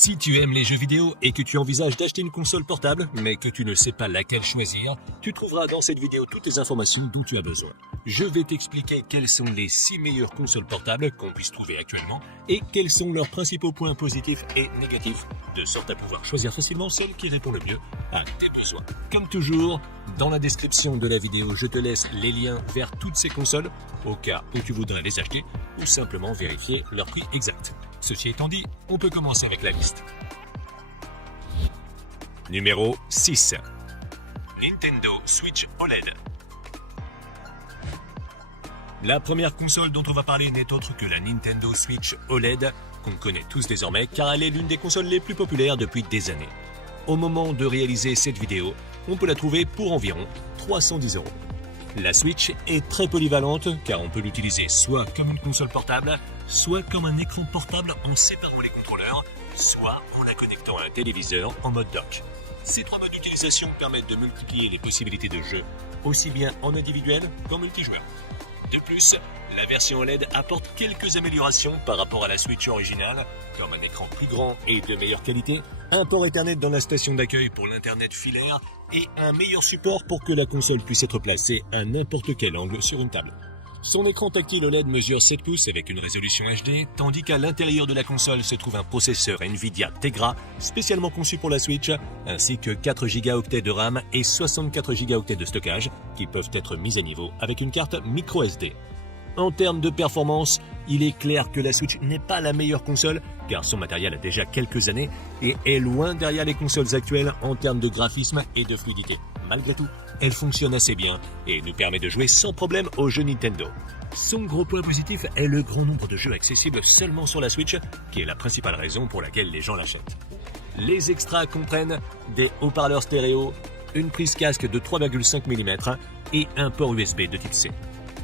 Si tu aimes les jeux vidéo et que tu envisages d'acheter une console portable, mais que tu ne sais pas laquelle choisir, tu trouveras dans cette vidéo toutes les informations dont tu as besoin. Je vais t'expliquer quelles sont les 6 meilleures consoles portables qu'on puisse trouver actuellement et quels sont leurs principaux points positifs et négatifs, de sorte à pouvoir choisir facilement celle qui répond le mieux à tes besoins. Comme toujours, dans la description de la vidéo, je te laisse les liens vers toutes ces consoles, au cas où tu voudrais les acheter, ou simplement vérifier leur prix exact. Ceci étant dit, on peut commencer avec la liste. Numéro 6. Nintendo Switch OLED. La première console dont on va parler n'est autre que la Nintendo Switch OLED, qu'on connaît tous désormais car elle est l'une des consoles les plus populaires depuis des années. Au moment de réaliser cette vidéo, on peut la trouver pour environ 310 €. La Switch est très polyvalente car on peut l'utiliser soit comme une console portable, soit comme un écran portable en séparant les contrôleurs, soit en la connectant à un téléviseur en mode dock. Ces trois modes d'utilisation permettent de multiplier les possibilités de jeu, aussi bien en individuel qu'en multijoueur. De plus, la version OLED apporte quelques améliorations par rapport à la Switch originale, comme un écran plus grand et de meilleure qualité, un port Ethernet dans la station d'accueil pour l'Internet filaire et un meilleur support pour que la console puisse être placée à n'importe quel angle sur une table. Son écran tactile OLED mesure 7 pouces avec une résolution HD, tandis qu'à l'intérieur de la console se trouve un processeur Nvidia Tegra spécialement conçu pour la Switch, ainsi que 4 Go de RAM et 64 Go de stockage qui peuvent être mis à niveau avec une carte microSD. En termes de performance, il est clair que la Switch n'est pas la meilleure console, car son matériel a déjà quelques années et est loin derrière les consoles actuelles en termes de graphisme et de fluidité. Malgré tout, elle fonctionne assez bien et nous permet de jouer sans problème aux jeux Nintendo. Son gros point positif est le grand nombre de jeux accessibles seulement sur la Switch, qui est la principale raison pour laquelle les gens l'achètent. Les extras comprennent des haut-parleurs stéréo, une prise casque de 3,5 mm et un port USB de type C.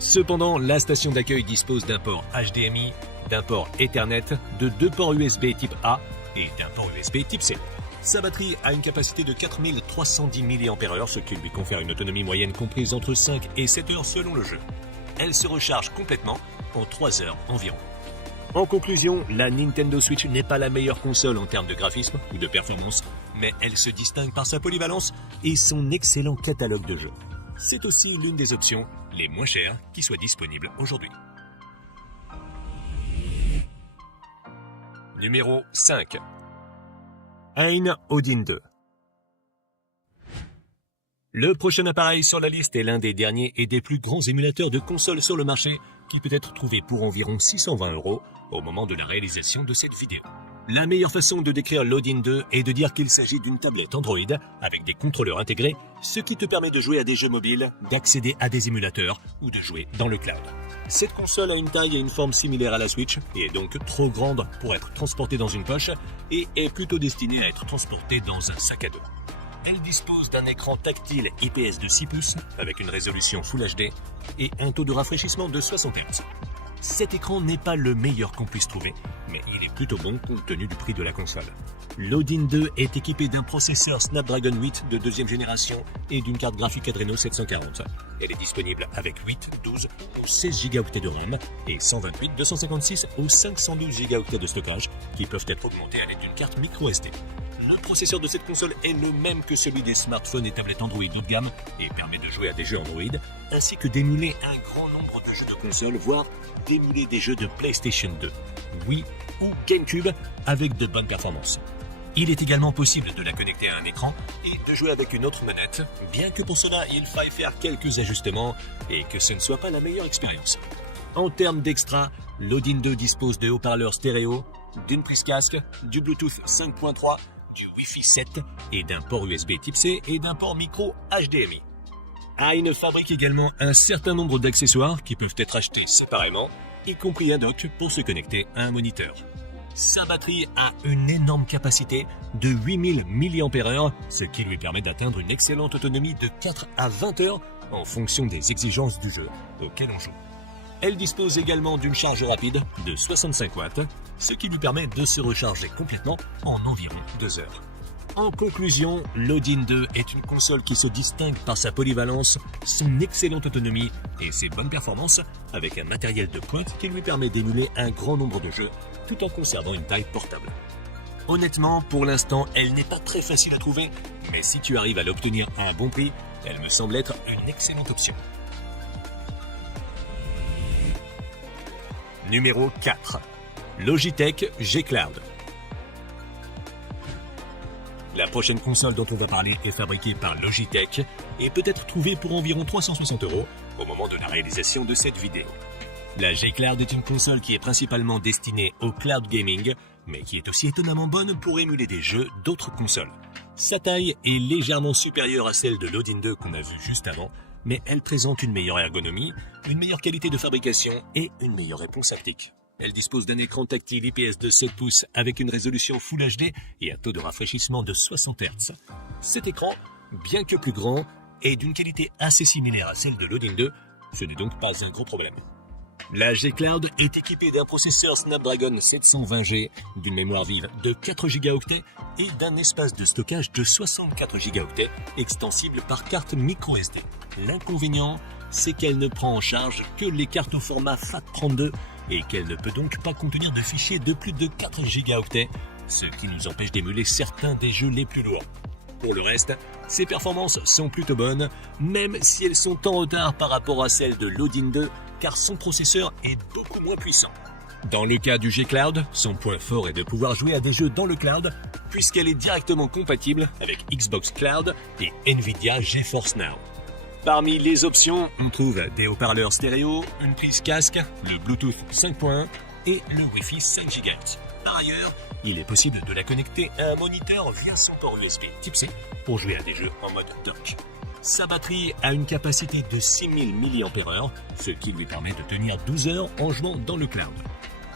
Cependant, la station d'accueil dispose d'un port HDMI, d'un port Ethernet, de 2 ports USB type A et d'un port USB type C. Sa batterie a une capacité de 4310 mAh, ce qui lui confère une autonomie moyenne comprise entre 5 et 7 heures selon le jeu. Elle se recharge complètement en 3 heures environ. En conclusion, la Nintendo Switch n'est pas la meilleure console en termes de graphisme ou de performance, mais elle se distingue par sa polyvalence et son excellent catalogue de jeux. C'est aussi l'une des options les moins chères qui soient disponibles aujourd'hui. Numéro 5. Ein Odin 2. Le prochain appareil sur la liste est l'un des derniers et des plus grands émulateurs de consoles sur le marché qui peut être trouvé pour environ 620 € au moment de la réalisation de cette vidéo. La meilleure façon de décrire l'Odin 2 est de dire qu'il s'agit d'une tablette Android avec des contrôleurs intégrés, ce qui te permet de jouer à des jeux mobiles, d'accéder à des émulateurs ou de jouer dans le cloud. Cette console a une taille et une forme similaires à la Switch et est donc trop grande pour être transportée dans une poche et est plutôt destinée à être transportée dans un sac à dos. Elle dispose d'un écran tactile IPS de 6 pouces avec une résolution Full HD et un taux de rafraîchissement de 60 Hz. Cet écran n'est pas le meilleur qu'on puisse trouver, mais il est plutôt bon compte tenu du prix de la console. L'Odin 2 est équipé d'un processeur Snapdragon 8 de deuxième génération et d'une carte graphique Adreno 740. Elle est disponible avec 8, 12 ou 16 Go de RAM et 128, 256 ou 512 Go de stockage qui peuvent être augmentés à l'aide d'une carte microSD. Le processeur de cette console est le même que celui des smartphones et tablettes Android haut de gamme et permet de jouer à des jeux Android ainsi que d'émuler un grand nombre de jeux de console, voire d'émuler des jeux de PlayStation 2, Wii ou GameCube avec de bonnes performances. Il est également possible de la connecter à un écran et de jouer avec une autre manette, bien que pour cela il faille faire quelques ajustements et que ce ne soit pas la meilleure expérience. En termes d'extra, l'Odin 2 dispose de haut-parleurs stéréo, d'une prise casque, du Bluetooth 5.3, du Wi-Fi 7 et d'un port USB type C et d'un port micro HDMI. Ein fabrique également un certain nombre d'accessoires qui peuvent être achetés séparément, y compris un dock pour se connecter à un moniteur. Sa batterie a une énorme capacité de 8000 mAh, ce qui lui permet d'atteindre une excellente autonomie de 4 à 20 heures en fonction des exigences du jeu auquel on joue. Elle dispose également d'une charge rapide de 65 watts, ce qui lui permet de se recharger complètement en environ 2 heures. En conclusion, l'Odin 2 est une console qui se distingue par sa polyvalence, son excellente autonomie et ses bonnes performances, avec un matériel de pointe qui lui permet d'émuler un grand nombre de jeux tout en conservant une taille portable. Honnêtement, pour l'instant, elle n'est pas très facile à trouver, mais si tu arrives à l'obtenir à un bon prix, elle me semble être une excellente option. Numéro 4. Logitech G Cloud. La prochaine console dont on va parler est fabriquée par Logitech et peut être trouvée pour environ 360 € au moment de la réalisation de cette vidéo. La G Cloud est une console qui est principalement destinée au cloud gaming, mais qui est aussi étonnamment bonne pour émuler des jeux d'autres consoles. Sa taille est légèrement supérieure à celle de l'Odin 2 qu'on a vu juste avant, mais elle présente une meilleure ergonomie, une meilleure qualité de fabrication et une meilleure réponse haptique. Elle dispose d'un écran tactile IPS de 7 pouces avec une résolution Full HD et un taux de rafraîchissement de 60 Hz. Cet écran, bien que plus grand, est d'une qualité assez similaire à celle de l'Odin 2, ce n'est donc pas un gros problème. La G Cloud est équipée d'un processeur Snapdragon 720G, d'une mémoire vive de 4 Go et d'un espace de stockage de 64 Go extensible par carte microSD. L'inconvénient, c'est qu'elle ne prend en charge que les cartes au format FAT32 et qu'elle ne peut donc pas contenir de fichiers de plus de 4 Go, ce qui nous empêche d'émuler certains des jeux les plus lourds. Pour le reste, ses performances sont plutôt bonnes, même si elles sont en retard par rapport à celles de l'Odin 2, car son processeur est beaucoup moins puissant. Dans le cas du G Cloud, son point fort est de pouvoir jouer à des jeux dans le cloud, puisqu'elle est directement compatible avec Xbox Cloud et Nvidia GeForce Now. Parmi les options, on trouve des haut-parleurs stéréo, une prise casque, le Bluetooth 5.1 et le Wi-Fi 5 GHz. Par ailleurs, il est possible de la connecter à un moniteur via son port USB Type C pour jouer à des jeux en mode dock. Sa batterie a une capacité de 6000 mAh, ce qui lui permet de tenir 12 heures en jouant dans le cloud.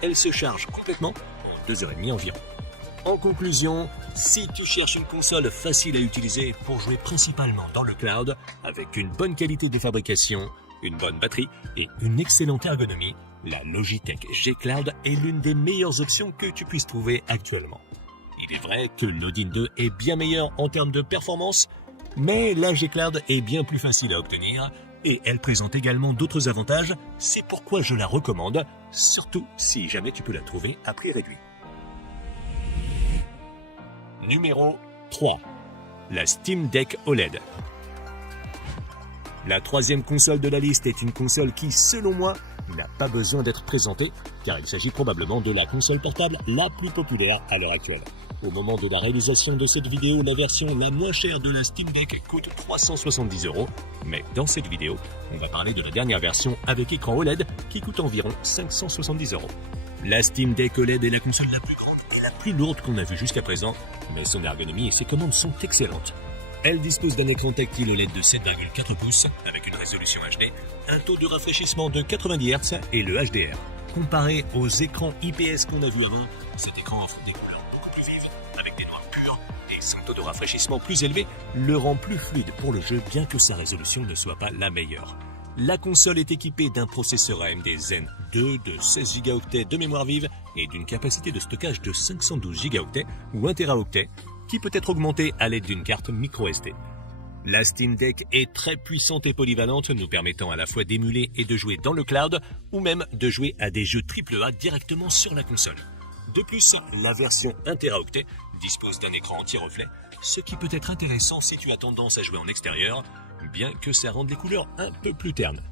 Elle se charge complètement en 2h30 environ. En conclusion, si tu cherches une console facile à utiliser pour jouer principalement dans le cloud, avec une bonne qualité de fabrication, une bonne batterie et une excellente ergonomie, la Logitech G Cloud est l'une des meilleures options que tu puisses trouver actuellement. Il est vrai que l'Odin 2 est bien meilleur en termes de performance, mais la G Cloud est bien plus facile à obtenir et elle présente également d'autres avantages, c'est pourquoi je la recommande, surtout si jamais tu peux la trouver à prix réduit. Numéro 3. La Steam Deck OLED. La troisième console de la liste est une console qui, selon moi, n'a pas besoin d'être présentée, car il s'agit probablement de la console portable la plus populaire à l'heure actuelle. Au moment de la réalisation de cette vidéo, la version la moins chère de la Steam Deck coûte 370 €, mais dans cette vidéo, on va parler de la dernière version avec écran OLED qui coûte environ 570 €. La Steam Deck OLED est la console la plus grande et la plus lourde qu'on a vue jusqu'à présent, mais son ergonomie et ses commandes sont excellentes. Elle dispose d'un écran tactile OLED de 7,4 pouces avec une résolution HD, un taux de rafraîchissement de 90 Hz et le HDR. Comparé aux écrans IPS qu'on a vus avant, cet écran offre des couleurs beaucoup plus vives, avec des noirs purs et son taux de rafraîchissement plus élevé le rend plus fluide pour le jeu bien que sa résolution ne soit pas la meilleure. La console est équipée d'un processeur AMD Zen 2 de 16 Go de mémoire vive et d'une capacité de stockage de 512 Go ou 1 Teraoctet qui peut être augmentée à l'aide d'une carte microSD. La Steam Deck est très puissante et polyvalente, nous permettant à la fois d'émuler et de jouer dans le cloud ou même de jouer à des jeux AAA directement sur la console. De plus, la version 1 Teraoctet dispose d'un écran anti-reflet, ce qui peut être intéressant si tu as tendance à jouer en extérieur, bien que ça rende les couleurs un peu plus ternes.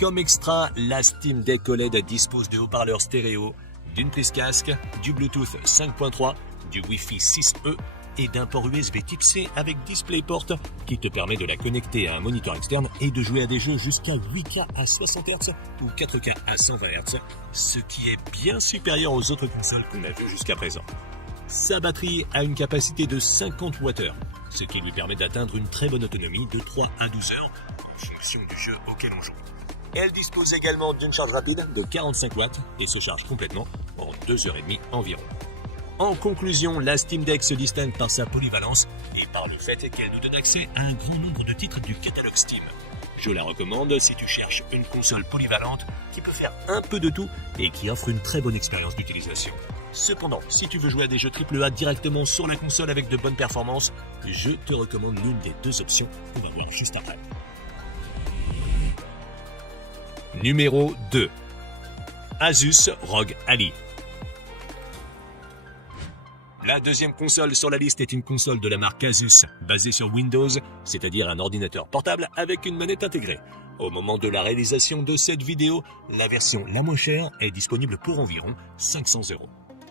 Comme extra, la Steam Deck OLED dispose de haut-parleurs stéréo, d'une prise casque, du Bluetooth 5.3, du Wi-Fi 6E et d'un port USB Type C avec DisplayPort qui te permet de la connecter à un moniteur externe et de jouer à des jeux jusqu'à 8K à 60 Hz ou 4K à 120 Hz, ce qui est bien supérieur aux autres consoles qu'on a vues jusqu'à présent. Sa batterie a une capacité de 50 Wh, ce qui lui permet d'atteindre une très bonne autonomie de 3 à 12 heures en fonction du jeu auquel on joue. Elle dispose également d'une charge rapide de 45 watts et se charge complètement en 2h30 environ. En conclusion, la Steam Deck se distingue par sa polyvalence et par le fait qu'elle nous donne accès à un grand nombre de titres du catalogue Steam. Je la recommande si tu cherches une console polyvalente qui peut faire un peu de tout et qui offre une très bonne expérience d'utilisation. Cependant, si tu veux jouer à des jeux AAA directement sur la console avec de bonnes performances, je te recommande l'une des deux options qu'on va voir juste après. Numéro 2. Asus ROG Ally. La deuxième console sur la liste est une console de la marque Asus, basée sur Windows, c'est-à-dire un ordinateur portable avec une manette intégrée. Au moment de la réalisation de cette vidéo, la version la moins chère est disponible pour environ 500 €.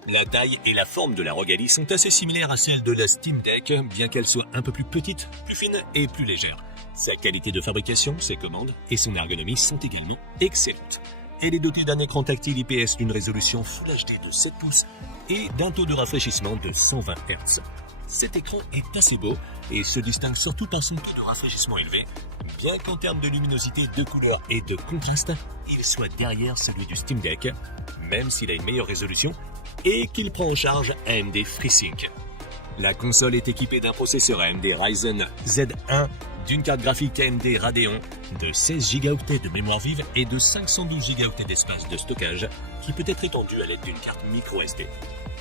La taille et la forme de la Rogue Ally sont assez similaires à celle de la Steam Deck, bien qu'elle soit un peu plus petite, plus fine et plus légère. Sa qualité de fabrication, ses commandes et son ergonomie sont également excellentes. Elle est dotée d'un écran tactile IPS d'une résolution Full HD de 7 pouces et d'un taux de rafraîchissement de 120 Hz. Cet écran est assez beau et se distingue surtout par son taux de rafraîchissement élevé, bien qu'en termes de luminosité, de couleur et de contraste, il soit derrière celui du Steam Deck, même s'il a une meilleure résolution et qu'il prend en charge AMD FreeSync. La console est équipée d'un processeur AMD Ryzen Z1, d'une carte graphique AMD Radeon, de 16 Go de mémoire vive et de 512 Go d'espace de stockage qui peut être étendu à l'aide d'une carte microSD.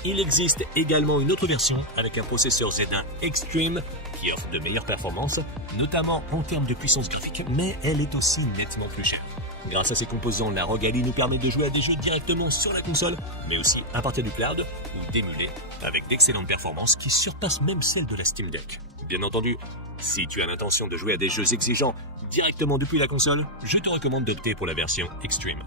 Il existe également une autre version avec un processeur Z1 Extreme qui offre de meilleures performances, notamment en termes de puissance graphique, mais elle est aussi nettement plus chère. Grâce à ses composants, la Rogue Ally nous permet de jouer à des jeux directement sur la console, mais aussi à partir du cloud ou d'émuler avec d'excellentes performances qui surpassent même celles de la Steam Deck. Bien entendu, si tu as l'intention de jouer à des jeux exigeants directement depuis la console, je te recommande d'opter pour la version Extreme.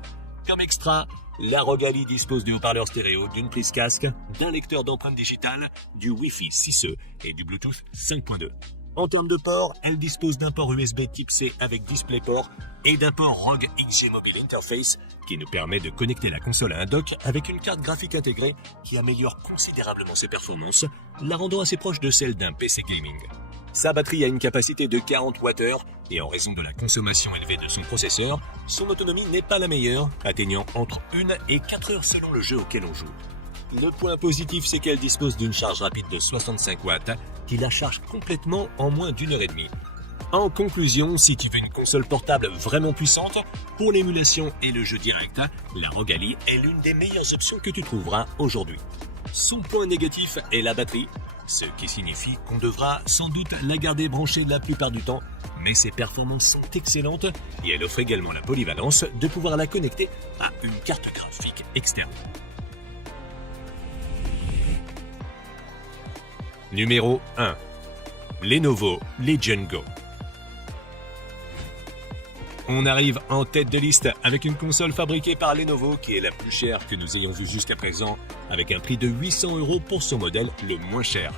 Comme extra, la Rogue Ally dispose de haut-parleurs stéréo, d'une prise casque, d'un lecteur d'empreintes digitales, du Wi-Fi 6E et du Bluetooth 5.2. En termes de port, elle dispose d'un port USB Type C avec DisplayPort et d'un port Rogue XG Mobile Interface qui nous permet de connecter la console à un dock avec une carte graphique intégrée qui améliore considérablement ses performances, la rendant assez proche de celle d'un PC gaming. Sa batterie a une capacité de 40 Wh et en raison de la consommation élevée de son processeur, son autonomie n'est pas la meilleure, atteignant entre 1 et 4 heures selon le jeu auquel on joue. Le point positif, c'est qu'elle dispose d'une charge rapide de 65 watts qui la charge complètement en moins d'une heure et demie. En conclusion, si tu veux une console portable vraiment puissante, pour l'émulation et le jeu direct, la Rogue Ally est l'une des meilleures options que tu trouveras aujourd'hui. Son point négatif est la batterie, ce qui signifie qu'on devra sans doute la garder branchée la plupart du temps, mais ses performances sont excellentes et elle offre également la polyvalence de pouvoir la connecter à une carte graphique externe. Numéro 1. Lenovo Legion Go. On arrive en tête de liste avec une console fabriquée par Lenovo qui est la plus chère que nous ayons vue jusqu'à présent, avec un prix de 800 € pour son modèle le moins cher.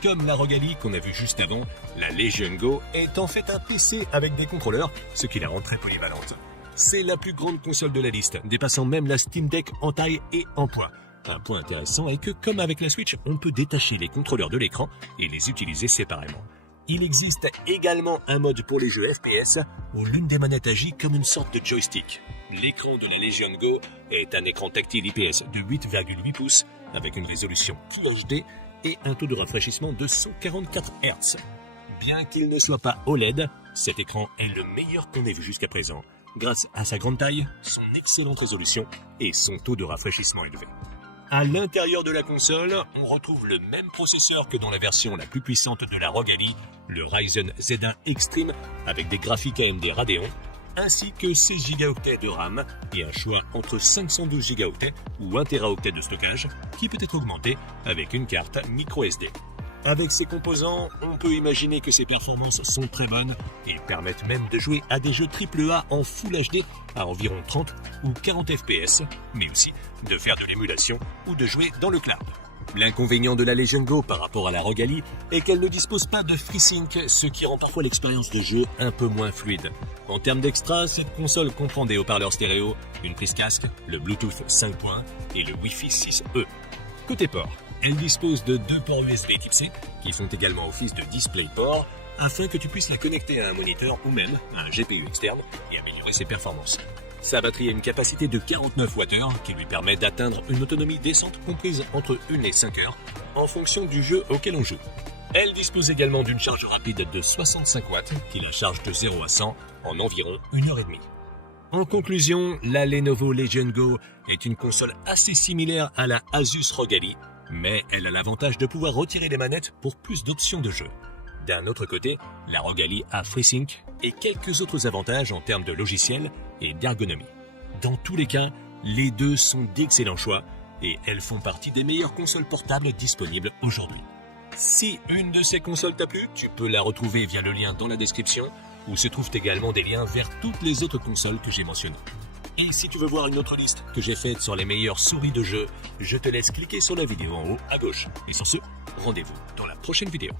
Comme la Rogue Ally qu'on a vu juste avant, la Legion Go est en fait un PC avec des contrôleurs, ce qui la rend très polyvalente. C'est la plus grande console de la liste, dépassant même la Steam Deck en taille et en poids. Un point intéressant est que, comme avec la Switch, on peut détacher les contrôleurs de l'écran et les utiliser séparément. Il existe également un mode pour les jeux FPS où l'une des manettes agit comme une sorte de joystick. L'écran de la Legion Go est un écran tactile IPS de 8,8 pouces avec une résolution QHD et un taux de rafraîchissement de 144 Hz. Bien qu'il ne soit pas OLED, cet écran est le meilleur qu'on ait vu jusqu'à présent, grâce à sa grande taille, son excellente résolution et son taux de rafraîchissement élevé. À l'intérieur de la console, on retrouve le même processeur que dans la version la plus puissante de la Rogue Ally, le Ryzen Z1 Extreme avec des graphiques AMD Radeon, ainsi que 16 Go de RAM et un choix entre 512 Go ou 1 TB de stockage qui peut être augmenté avec une carte microSD. Avec ces composants, on peut imaginer que ses performances sont très bonnes et permettent même de jouer à des jeux AAA en Full HD à environ 30 ou 40 FPS, mais aussi de faire de l'émulation ou de jouer dans le cloud. L'inconvénient de la Legion Go par rapport à la Rogue Ally est qu'elle ne dispose pas de FreeSync, ce qui rend parfois l'expérience de jeu un peu moins fluide. En termes d'extra, cette console comprend des haut-parleurs stéréo, une prise casque, le Bluetooth 5.1 et le Wi-Fi 6E. Côté port, elle dispose de 2 ports USB Type C qui font également office de DisplayPort afin que tu puisses la connecter à un moniteur ou même à un GPU externe et améliorer ses performances. Sa batterie a une capacité de 49 Wh qui lui permet d'atteindre une autonomie décente comprise entre 1 et 5 heures en fonction du jeu auquel on joue. Elle dispose également d'une charge rapide de 65 watts qui la charge de 0 à 100 en environ 1 heure et demie. En conclusion, la Lenovo Legion Go est une console assez similaire à la Asus Rogue Ally, mais elle a l'avantage de pouvoir retirer les manettes pour plus d'options de jeu. D'un autre côté, la Rogue Ally a FreeSync et quelques autres avantages en termes de logiciel et d'ergonomie. Dans tous les cas, les deux sont d'excellents choix et elles font partie des meilleures consoles portables disponibles aujourd'hui. Si une de ces consoles t'a plu, tu peux la retrouver via le lien dans la description, où se trouvent également des liens vers toutes les autres consoles que j'ai mentionnées. Et si tu veux voir une autre liste que j'ai faite sur les meilleures souris de jeu, je te laisse cliquer sur la vidéo en haut à gauche. Et sur ce, rendez-vous dans la prochaine vidéo.